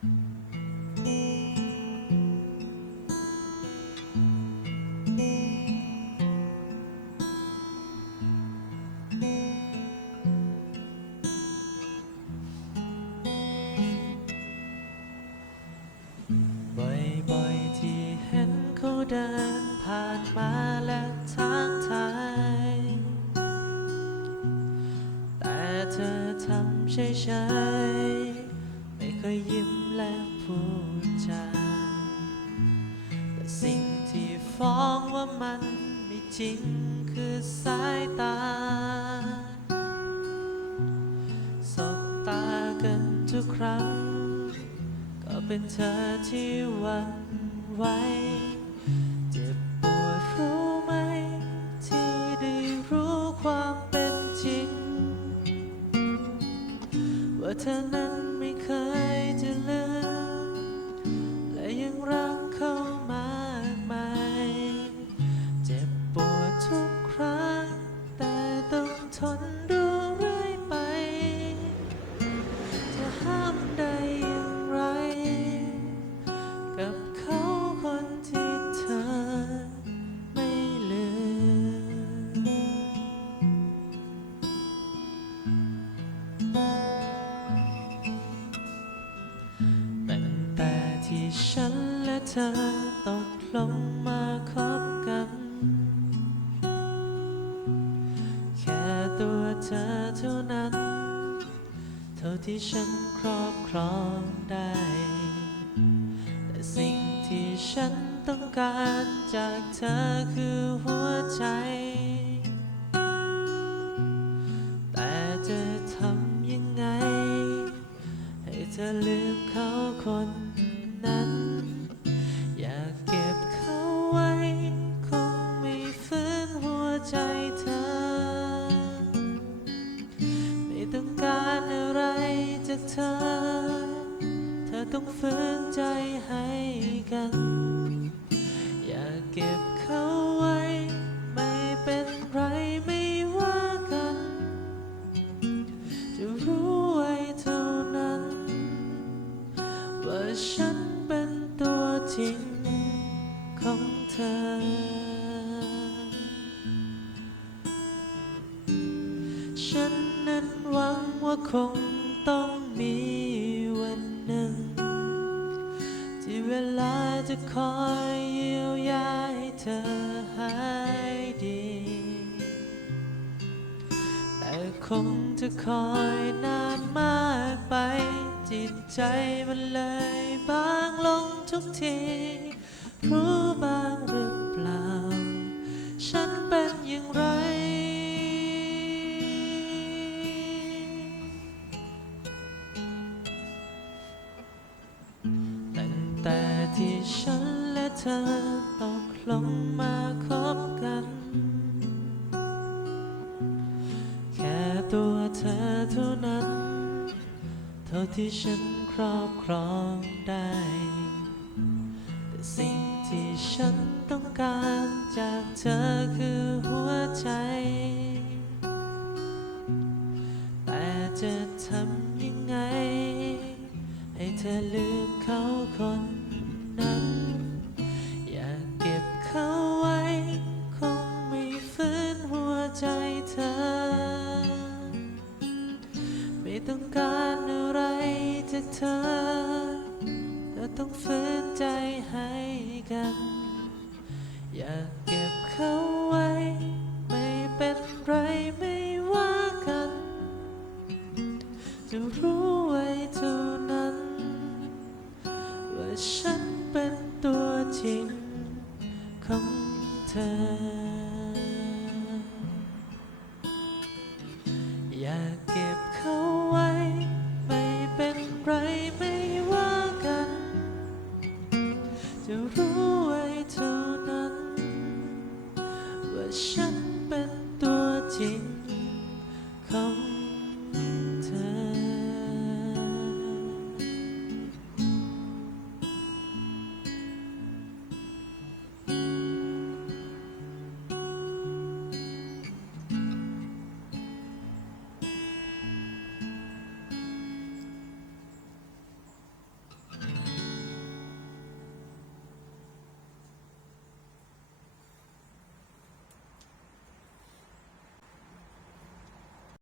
บ่อยๆที่เห็นเขาเดินผ่านมาและทางทาย แต่เธอทำเฉยๆ มันไม่จริงคือสายตา สบตากันทุกครั้ง ก็เป็นเธอที่หวันไหวเจ็บปวดรู้ไหม ที่ได้รู้ความเป็นจริง ว่าเธอนั้นไม่เคยจะลืมและยังรักเขา เขาคนที่เธอไม่ลืม ตั้งแต่ที่ฉันและเธอตกลงมาคบกัน แค่ตัวเธอเท่านั้น เท่าที่ฉันครอบครองได้ ฉันต้องการจากเธอคือหัวใจ แต่จะทำยังไง ให้เธอลืมเขาคนนั้น ฝืนใจให้กัน อยากเก็บเขาไว้ ไม่เป็นไรไม่ว่ากัน จะรู้ไว้เท่านั้น ว่าฉันเป็นตัวจริงของเธอ ฉันนั้นหวังว่าคงต้องมี ลาจะคอยเยียวยาให้เธอหายดี แต่คงจะคอยนานมากไป จิตใจมันเลยบางลงทุกที รู้บ้าง ฉันและเธอตกลงมาคบกัน แค่ตัวเธอเท่านั้น เท่าที่ฉันครอบครองได้ แต่สิ่งที่ฉันต้องการจากเธอคือหัวใจ แต่จะทำยังไง ให้เธอลืมเขาคนนั้น ต้องการอะไรจากเธอเธอต้องฝืนใจให้กัน อยากเก็บเขาไว้ ไม่เป็นไรไม่ว่ากัน จะรู้ไว้เท่านั้น ว่าฉันเป็นตัวจริงของเธอ จะรู้ไว้เท่านั้น ว่าฉันเป็นตัวจริงขอ